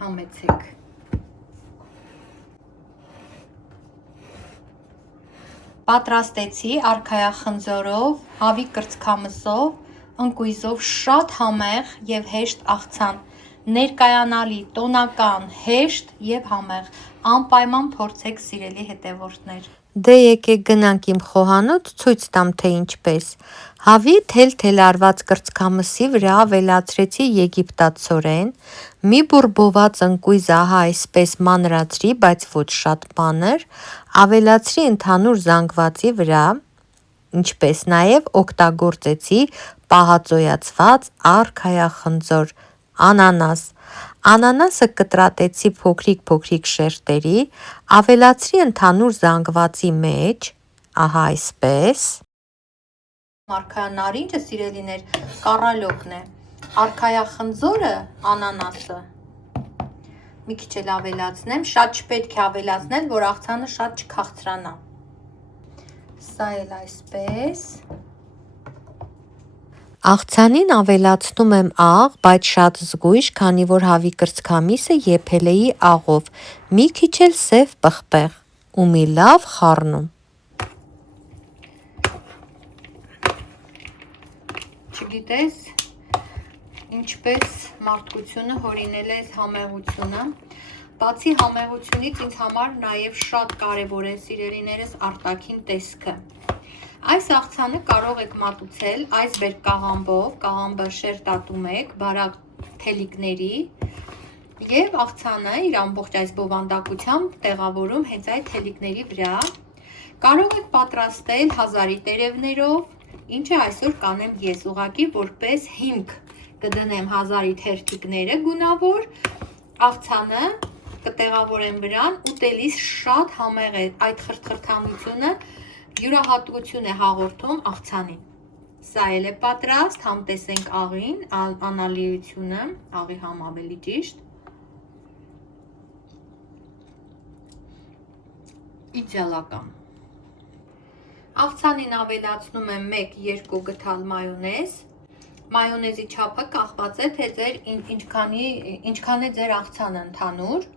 Համեցեք։ Պատրաստեցի արքայախնձորով, հավի կրծքամսով, ընկույզով շատ համեղ և հեշտ աղցան, ներկայանալի, տոնական, հեշտ և համեղ, անպայման փորձեք սիրելի հետևորդներ։ Դե եկեք գնանք իմ խոհանոց ցույց տամ թե ինչպես։ Հավի թել-թել արված կրծքամսի վրա ավելացրեցի եգիպտացորեն, մի բուրբոված ընկույզ ահա այսպես մանրացրի, բայց ոչ շատ մանր, ավելացրի ընդհանուր զանգվածի վրա, ինչպես նաև օգտագործեցի պահածոյացված արքայախնձոր, անանաս։ Անանասը կտրատեցի փոքրիկ շերտերի, ավելացրի ընդհանուր զանգվածի մեջ, ահա այսպես։ Արքայանարինջը, սիրելիներ, կառալոկն է, արքայախնձորը, անանասը։ Մի քիչ էլ ավելացնեմ, շատ չպետք է ավելացնել, որ աղցանը շատ չքաղցրանա։ Սա էլ այսպես։ Աղցանին ավելացնում եմ աղ, բայց շատ զգույշ, քանի որ հավի կրծքամիսը եփել էի աղով, մի քիչ էլ սև պղպեղ ու մի լավ խառնում։ Չգիտես, ինչպես մարդկությունը հորինել է համեղությունը, բացի համեղությունից ինձ համար նաև շատ կարևոր է, սիրելիներս, արտաքին տեսքը։ Այս աղցանը կարող եք մատուցել այսբերգ կաղամբով, կաղամբը շերտատում եք բարակ թելիկների և աղցանը իր ամբողջ այս բովանդակությամբ տեղավորում հենց այդ թելիկների վրա։ Կարող եք պատրաստել հազարի տերևներով, ինչը այսօր կանեմ ես, ուղղակի որպես հիմք կդնեմ հազարի թերթիկները գունավոր, աղցանը կտեղավորեմ վրան, ուտելիս շատ համեղ է, այդ խրթխրթանությունը յուրահատկություն է հաղորդում աղցանին։ Սա էլ է պատրաստ, համ տեսենք աղին, անալիությունը, աղի համ ավելի ճիշտ։ Իդեալական։ Աղցանին ավելացնում եմ 1-2 գթալ մայոնեզ։ Մայոնեզի չափը կախված է, թե ինչքան է ձեր աղցանը ընդհանուր։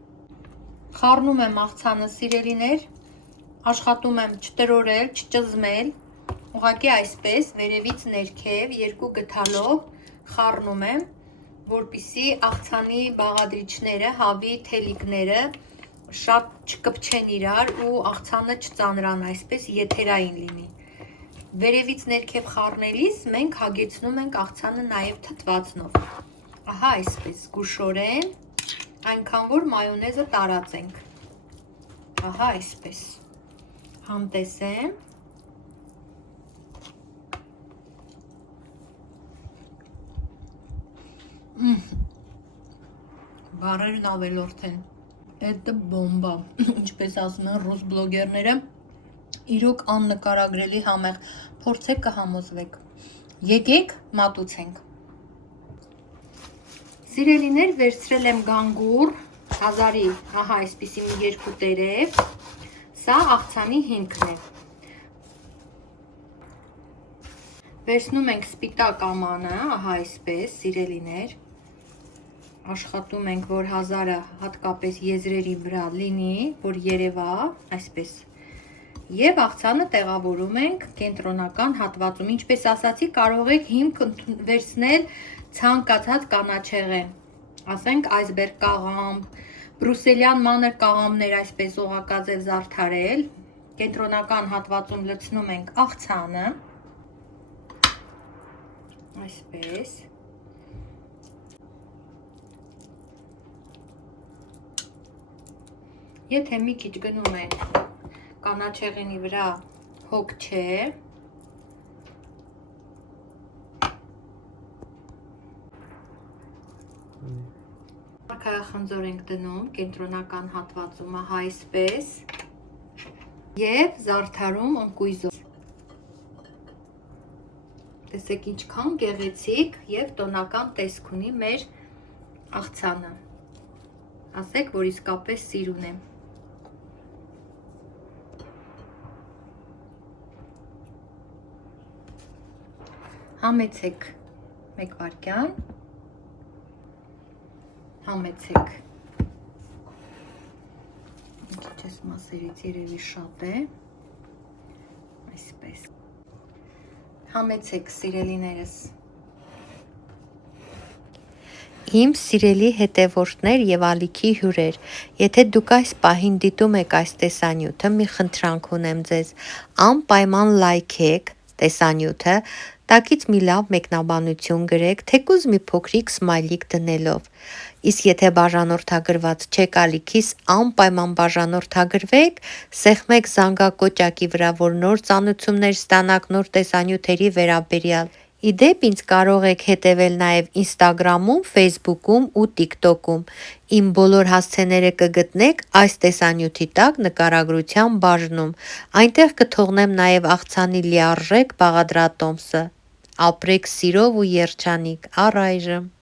Խառնում եմ աղցանը, սիրելիներ, աշխատում եմ չտրորել, չճզմել, ուղղակի այսպես վերևից ներքև 2 գթալով խառնում եմ, որպեսզի աղցանի բաղադրիչները, հավի թելիկները շատ չկպչեն իրար ու աղցանը չծանրանա, այսպես եթերային լինի։ Վերևից ներքև խառնելիս մենք հագեցնում ենք աղցանը նաև թթվածնով։ Ահա այսպես զգուշորեն, այնքան որ մայոնեզը տարածենք։ Ահա այսպես։ Համ տեսեմ։ Բառերն ավելորդ են։ Это բոմբա, ինչպես ասում են ռուս բլոգերները, իրոք աննկարագրելի համեղ, փորձեք կհամոզվեք։ Եկեք մատուցենք։ Սիրելիներ, վերցրել եմ գանգուր, հազարի, ահա այսպիսի մի 2 տերև, սա աղցանի հիմքն է։ Վերցնում ենք սպիտակ ամանը, ահա այսպես, սիրելիներ, աշխատում ենք, որ հազարը հատկապես եզրերի վրա լինի, որ երևա, այսպես։ Եվ աղցանը տեղավորում ենք կենտրոնական հատվածում, ինչպես ասացի, կարող եք հիմք վերցնել ցանկացած կանաչեղեն, ասենք այսբերգ կաղամբ, բրուսելյան մանր կաղամբներ այսպես օղակաձև զարդարել, կենտրոնական հատվածում լցնում ենք աղցանը, այսպես, եթե մի քիչ գնում են կանաչեղենի վրա հոգ չէ, արքայախնձոր ենք դնում կենտրոնական հատվածում, ահա այսպես, և զարդարում ընկույզով։ Տեսեք ինչքան գեղեցիկ և տոնական տեսք ունի մեր աղցանը, ասեք, որ իսկապես սիրուն է։ Համեցեք 1 վայրկյան, համեցեք Քիչ էս մասերից երևի շատ է։ Այսպես։ Համեցեք, սիրելիներս։ Իմ սիրելի հետևորդներ եւ ալիքի հյուրեր, եթե դուք այս պահին դիտում եք այս տեսանյութը, մի խնդրանք ունեմ ձեզ, անպայման լայքեք տեսանյութը, տակից մի լավ մեկնաբանություն գրեք, թեկուզ մի փոքրիկ սմայլիկ դնելով։ Իսկ եթե բաժանորդագրված չեք ալիքիս, անպայման բաժանորդագրվեք, սեղմեք զանգակոճակի վրա, որ նոր ծանոթություններ ստանաք նոր տեսանյութերի վերաբերյալ։ Իդեպ ինձ կարող եք հետևել նաև Instagram-ում, Facebook-ում ու TikTok-ում։ Իմ բոլոր հասցեները կգտնեք այս տեսանյութի տակ նկարագրության բաժնում։ Այնտեղ կթողնեմ նաև աղցանի լիարժեք բաղադրատոմսը։ Ապրեք սիրով ու երջանիկ, առայժմ։